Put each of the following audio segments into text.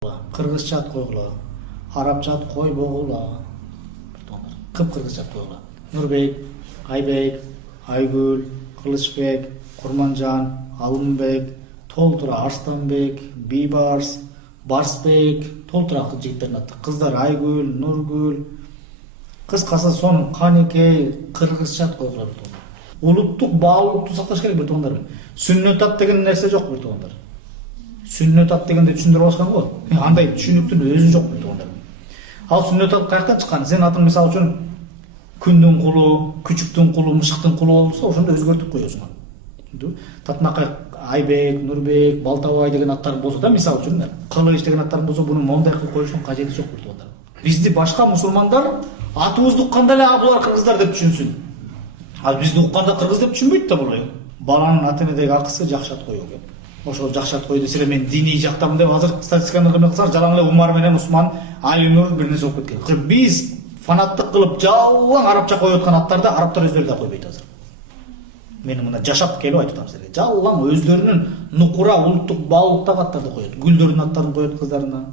Кыргызча ат койгула, арабча ат койбогула. Кыпкыргызча ат койгула. Нурбек, Айбек, Айгүл, Кылычбек, Курманжан, Алымбек, толтура Арстанбек, Бибарс, Барсбек, толтура жигиттердин аты. Кыздар Айгүл, Нургүл. Кыскасы сонун Канекей кыргызча ат койгула бир туугандар. Улуттук баалуулукту сакташ керек бир туугандар. Сүннөт ат деген нерсе жок бир туугандар. Сүннөт ат дегенди түшүндүрүп алышкан го. Андай түшүнүктүн өзү жок бир туугандар. Ал сүннөт ат каяктан чыккан? Сен атың мисалы үчүн күндүн кулу, күчүктүн кулу, мышыктын кулу болсо, ошондо өзгөртүп коесуң. Татмакай Айбек, Нурбек, Балтабай деген аттар болсо да, мисалы үчүн Кылыч деген аттар болсо, буну мондай кылып коюштун кажети жок бир туугандар. Бизди башка мусулмандар атыбызды укканда эле булар кыргыздар деп түшүнсүн. Ал бизди укканда кыргыз деп түшүнбөйт да булар. Баланын ата-энедеги акысы жакшы ат коюу экен. Ошол жакшы ат кой десе мен диний жактамын деп азыр статистиканы кырмай калсак, жалаң эле Умар менен Усман, Али Нур бир нерсе болуп кеткен. Биз фанаттык кылып жалаң арабча коюп аткан аттарды арабтар өздөрү да койбойт азыр. Мен мына жашап келип айтып атам силерге. Жалаң өздөрүнүн нукура улуттук баалуулуктагы аттарды коет. Гүлдөрдүн аттарын коет кыздарына.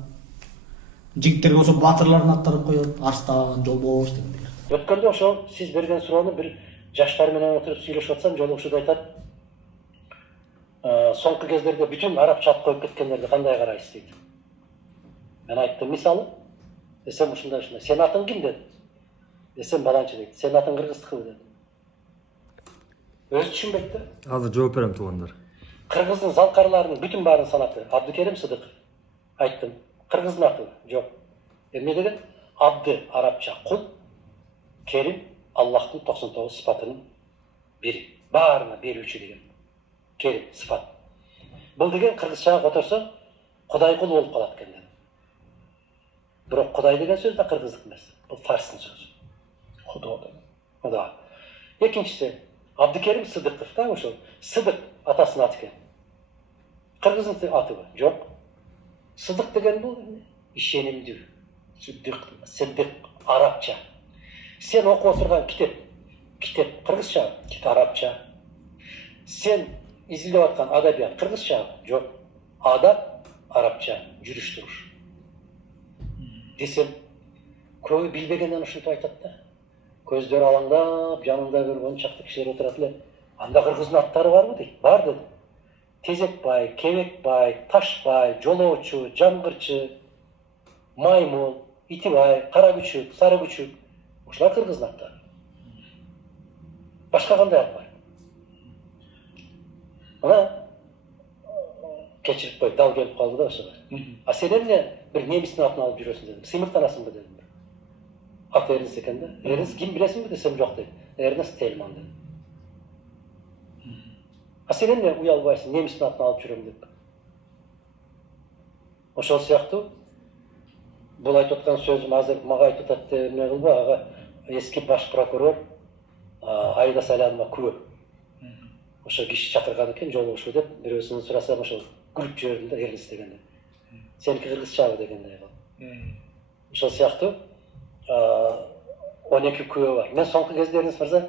Жигиттерге болсо батырлардын аттарын коет. Арстан, Жолбош дегендей. Өткөндө ошол сиз берген суроону бир жаштар менен отуруп сүйлөшүп атсам, жолугушууда айтат. Соңку кездерде бүтүн арабча ат коюп кеткендерди кандай карайсыз дейт. Мен айттым мисалы, десем ушундай ушундай. Сен атың ким деди? Десем баланчы дейт. Сен атың кыргыздыкыбы деди. Өзү түшүнбөйт да. Азыр жооп берем туугандар. Кыргыздын залкарларынын бүтүн баарын санаты Абдыкерим Сыдыков. Айттым. Кыргыздын аты жок. Эмне деген? Абды арабча кул, Керим Аллахтын 99 сыпатынын бири. Баарына берүүчү деген. Керим сыпат. Бул деген кыргызчага которсо Кудай кул болуп калат экен. Бирок Кудай деген сөз да кыргыздык эмес. Бул фарстын сөзү. Кудо деген. Куда. Экинчиси Абдыкерим Сыдыков да ошол. Сыдык атасынын аты экен. Кыргыздын атыбы жок. Сыдык деген бул ишенимдүү. Сыдык арабча. Сен окуп отурган китеп кыргызча, арабча. Сен изилдеп аткан адабият кыргызча жок. Адап арабча, жүрүш туруш. Десем, көбү билбегенден ушинтип айтат да. Көздөрү алаңдап, жанында бир ончакты кишилер отурат эле. Анда кыргыздын аттары барбы дейт. Бар деди. Тезекбай, Кебекбай, Ташбай, Жолоочу, Жамгырчы, Маймыл, Итибай, Кара күчүк, Сары күчүк. Ушулар кыргыздын аттары. Башка кандай ат бар? Ана кечирип кой, дал келип калды да ошого. А сен эмне бир немистин атын алып жүрөсүң дедим. Сыймыктанасыңбы дедим. Аты Эрнст экен да. Эрнст ким билесиңби десем жок дейт. Эрнст Тельман дедим. А сен эмне уялбайсың, немистин атын алып жүрөм деп. Ошол сыяктуу бул айтып аткан сөзүм азыр мага айтып атат эмне кылбы, ага эски баш прокурор Айда Салянова күбө. Ошо киши чакырган экен жолугушуу деп, бирөөсүнөн сурасам ошол күлүп жибердим да Эрнст дегенде. Сеники кыргызчабы дегендей кылып. Ошол сыяктуу 12 күбө бар. Мен соңку кездериңиз мырза